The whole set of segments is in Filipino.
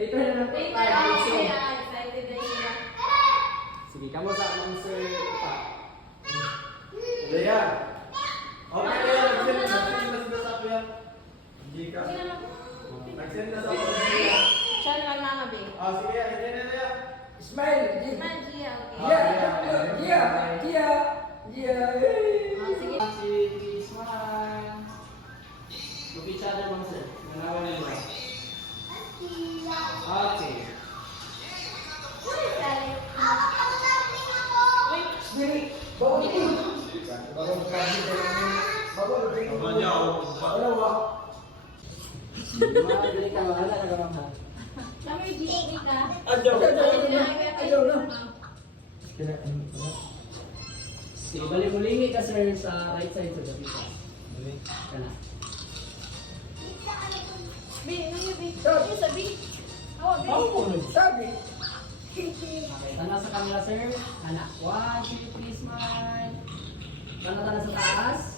Later na lang. Later, okay. Excited na sila. Sige, kamo sa mong sir pa. Leia. Okay, Leia. Nag-send na sa kuya. Hindi ka. Nag-send na sa kuya. Siya lang mama, babe. Sige, hindi na Leia. Smile. Man, Gia, okay. Yeah. Sige. Smile. Look each other, ma'am sir. Nanawa na nila. Okay. Madali ka, wala na gamang ha. Kami, Gia, ka. Ayaw na. Sige, balik-bulingi ka sir sa right side sa gabi ka. Kana. Babe, ano yun, babe? Ano sabi? Sabi. Okay, tanda sa camera sir. Anak, 1, 2, 3, smile. Tanda sa taas.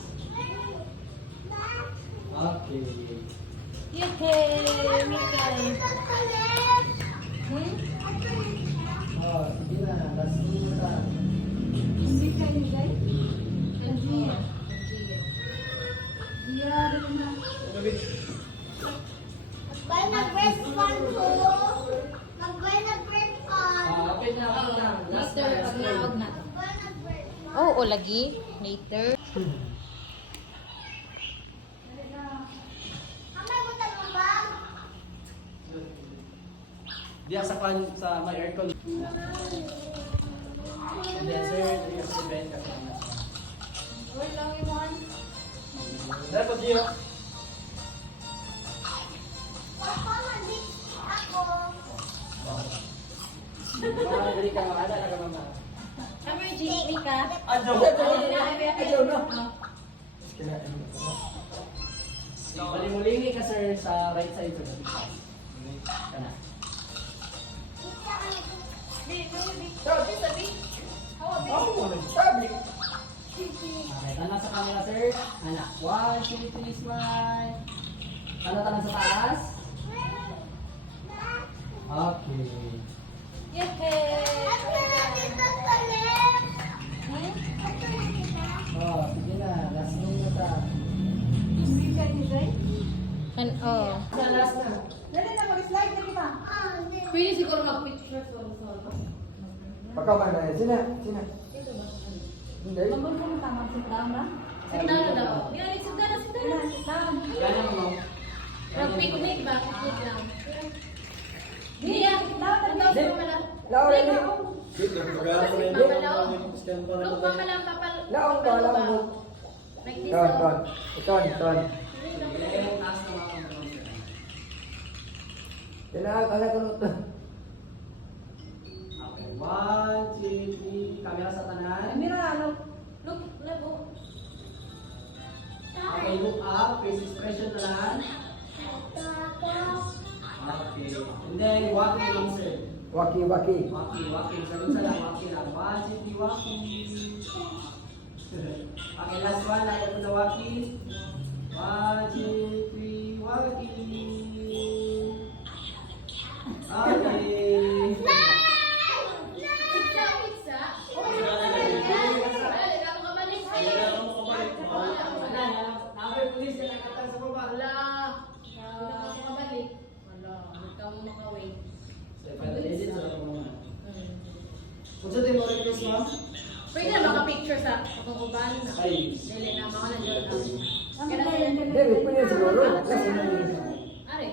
Okay. Yay! Mikay! Oh, sige na. Last two na. Mikay, Mikay? Gia. Gia, rin na. Kapit na, kapit na. Last Later, na, pag last na. naog na. Oh, lagi. Later. Diyan sa fan, sa may aircon. And then sir, diyan sa event. Uy, lang yung one. Dapat Gio. Madali ka, wala na gamang ha. Kami, Gia, ka. Ayaw na. Balimulingi ka sir sa right side sa gabi ka. Kana. Babe, ano yun, babe? Sabi, sabi. Hawa, babe. Sabi. Okay, tanda sa camera sir. Anak, 1, 2, 3, smile. Tanda sa taas. Okay. Yay! Oh, sige na. Last one na ta. Oh. Sa last na. Pwede siguro mag-picture solo. Pagkaman na. Sina. Hindi. Mamon ko tama sa tama. Sintana daw. Yan, sintana. Kaya mo. Mag-picnic ba? Picnic lang. Diyan, daw mala. Laura ni. Look, mama lang papal. Laong ba? Laong mo. Like this. Ton. Yung taas na mga kamay. Kala ko nito. Okay, 1, 2, 3. Camera sa tanan. Look, labo. Okay, look up. Face expression na lang. Okay. And then, walking lang sir. Waki. Walking. Sabi sa lang, walking lang. 1, 2, 3, walking. Okay, last one. Nakita mo na walking. 1, 2, 3, walking. Okay. Pizza. Nakapay police na nakatang sa baba. Wala. Wala ka makabalik. Wala. Huwag ka mo makawait. Kung sa tayo mo request mo? Pwede na maka-picture sa kakukuban na. Ay. Dili na, mga nandiyan na. Hindi, pwede siguro. Kasi Are.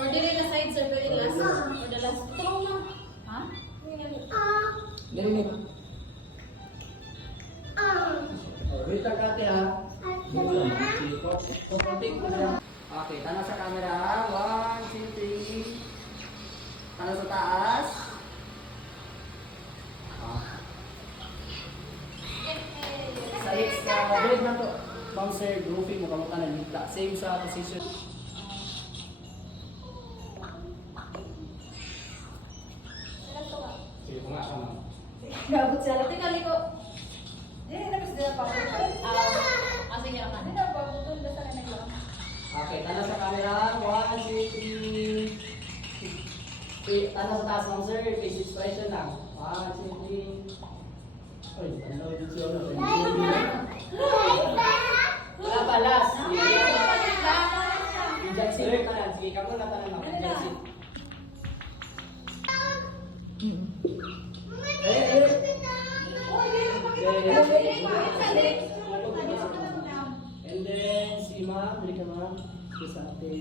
Or dili na side sir, pwede last. Or the last. Tulong na. Ha? Nini. Wait lang kate ha. Pupuntik ko siya. Okay, tanong sa camera. 1, 2, 3. Tanong sa taas. Sa X ka, break na to. Bouncer, grouping mo kamuta na nita. Same sa position. Sige, nga ka ma'am. Gabot siya. Tingnan ko. Sige na ka. 2, 3. Tanong sa taas lang, sir. Face expression lang. 1, 2, 3. Uy, tanong dito siya. Wala pa, last. Diyan sir, tanan. Sige, ka muna tanan ako. Diyan sir. And then, si ma'am, bili ka ma'am. Si sa ate.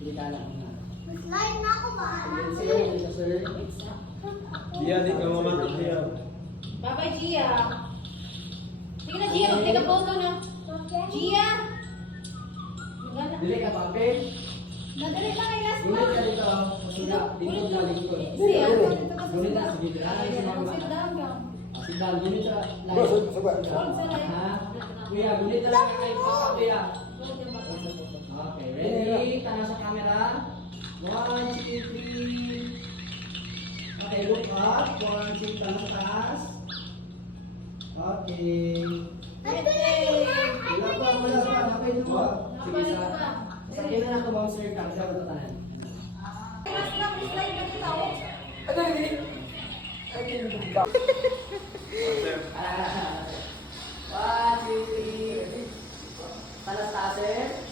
Bili ka lang na. And then, sir, bili ka sir. Dia, di ka mamantok dia. Bye-bye, Gia. Sige na, Gia. Take a photo na. Gia! Wala. Bili ka papel. Nadali lang kay last Gunit ka month. dito. Suga, dito na lingkod. Siya. Gunit na, sige. Ay, si mama. Sit down ka. Sidang, gunit na. Bro, suga. Ha? Kuya, gunit na lang kayo pa, kuya. Okay, ready? Tanong sa camera. 1, 2, 3. Okay, look up. 1, 2, tanong sa taas. Okay. Wala pa, wala pa. Napay dito. Sige, sa akin na ako, ma'am sir. Kaya ko tanan. Last na, please slide na kita. Ano yun? Ah, 1, 2, 3. Tanong sa taas, sir.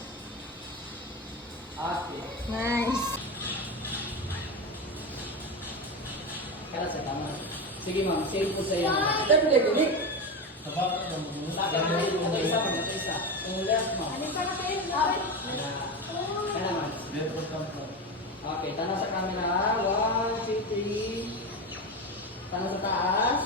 Okay. Nice. Kaya sa tama. Sige ma'am, same po sa'yo. Tapi dia gini. Ito isa, ito isa. Yung left ma'am. Ano pa na kayo? Kaya naman. Okay, tanong sa camera. 1, 2, 3. Tanong sa taas.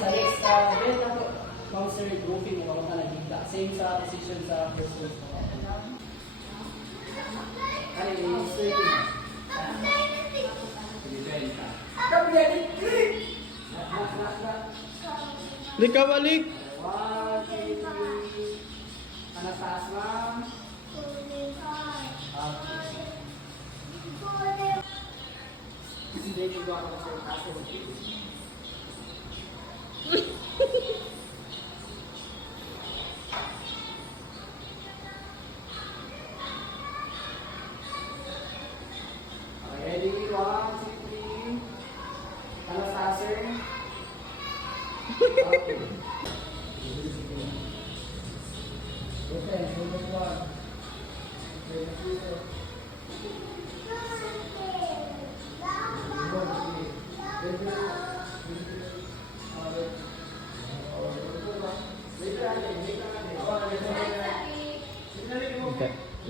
Sa next, belt ako. Ma'am sir, grouping mo kapag nagigda. Same sa position sa first course mo. Kaya yung straightening. Sige, belt ka. Tapi dia gini. Di ka balik. 1, 2, 3. Tanong sa taas ma'am. Okay. Hindi ko ba ako sa taas ko. Ready? 1, 2, 3. Tanong sa taas, sir. Okay. Okay, number 1. Okay, number 2.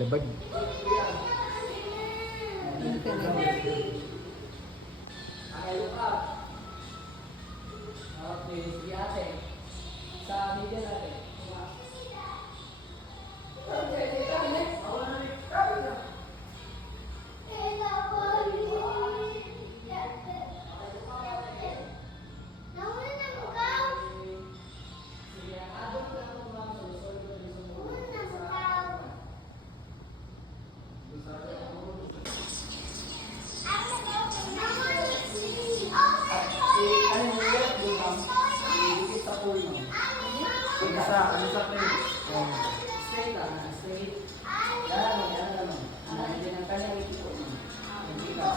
Lebag. Okay, look up. Okay, sige ate. Sa media natin. Ano sa akin? Straight lang, straight. Yan naman. Hindi ng kanya ito. Hindi ka.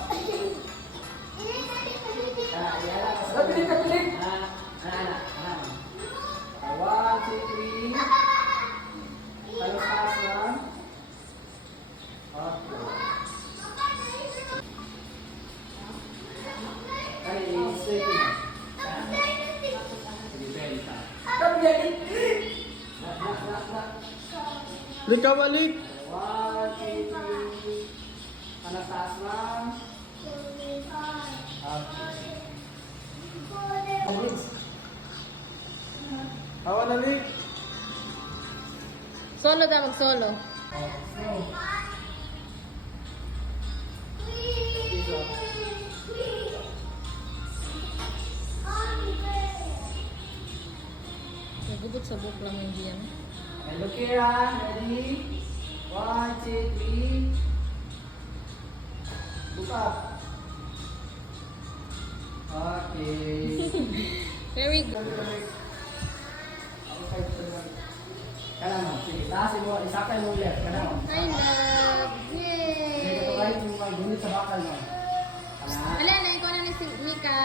Yan lang. Tapi dia tak pilih. Anak. 1, 2, 3. Kalau taas lang. Okay. Kali, straight lang. Sige, very fast. Tapi dia gini. Di ka balik. 1, 2, 3. Anak taas lang. Okay. Awan na ni. Solo daw, solo. Nagubot sa book lang yung diyan. Okay, look here, ready? 1, 2, 3. Look up. Okay. Very good. Ako 5 to 1. Kana mo. Sige, taasin mo. Isakay mo ulit. Kana mo. I love. Sige, ito Yay! kahit yung mga gunit sa bakal mo. Kana. Wala na, ikaw na ni si Mika.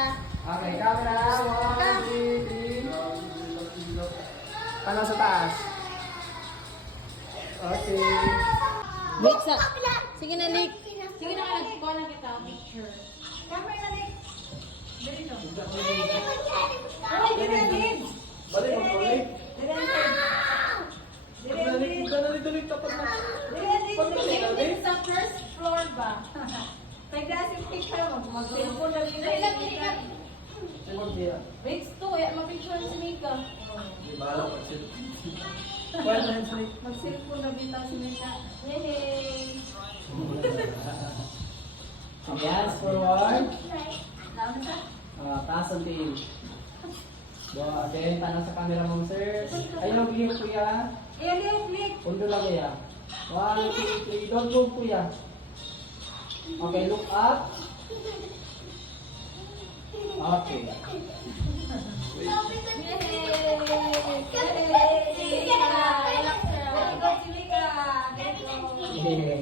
Okay, camera. 1, 2, 3. Kana sa taas. Okay. Wait sa... Sige na, Nick. Sige na, nagkuha na kita. Picture. Ay, ganun. Balik mo ulit. Balik ka na dito, tapat na. It's sa first floor ba? Simon dia. Wait, to. Mapicture si Mika. Hindi, bahala ko siya. Kuya na hands Mag-cellphone na bitaw si Mika. Yay! Yes, forward. Dami sa? Taas ang tingin. Then, tanong sa camera mo, sir. Ayaw, bigyan kuya. Ayan, click. Pundo lang kuya. 1, 2, 3. Don't move kuya. Okay, look up. Okay.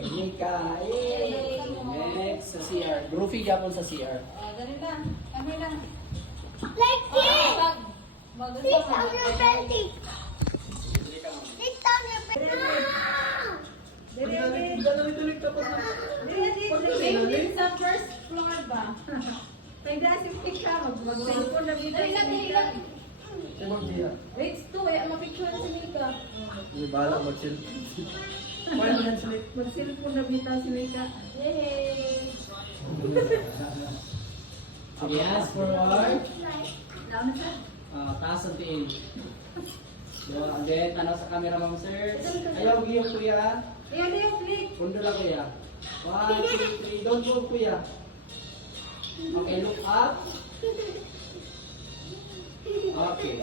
Mika. Next, sa CR. Groovy gapon sa CR. Balik ka na dito, tapat na. Sa first floor ba? Simon dia. Wait, to. Mapicture si Mika. Hindi, bahala mag-chill. Kuya na hands Yay! Yes, forward. Taas ang tingin. And then, tanong sa camera mo, sir. Ayaw, bigyan kuya. Ayan, click. Pundo lang kuya. 1, 2, 3. Don't move kuya. Okay, look up. Okay.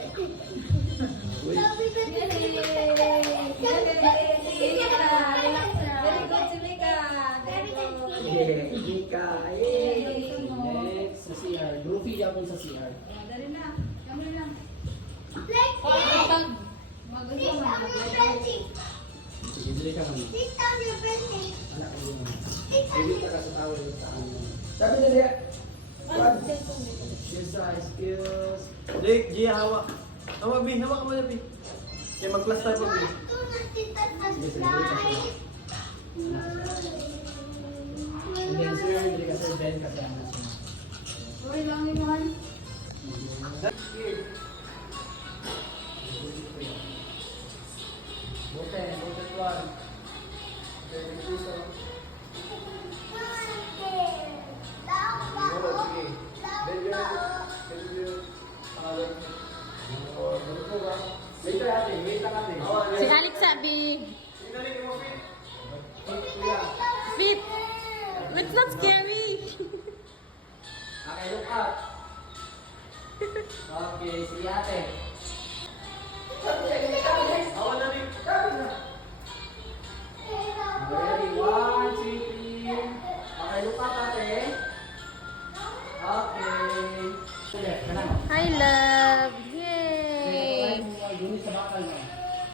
Wait. Mika. Next, sa CR. Groovy yapon sa CR. Sige, dili ka kami. Anak ko yun. Hindi ka sa tawag sa ano. Sabi na niya. Exercise skills. Jake, Gia, hawak. Hawak, Bi. Hawak ka mo na, Bi. Kaya mag-plaster po, Bi. Sige, sige, dili ka sir. Hindi, sir. Dili ka sir. Ben, kasi ano siya. Uy, lang yun. Butet, butet one. Later natin, wait lang natin. Si Alex sabi, Fit, it's not scary. Okay, look up. Okay, sige,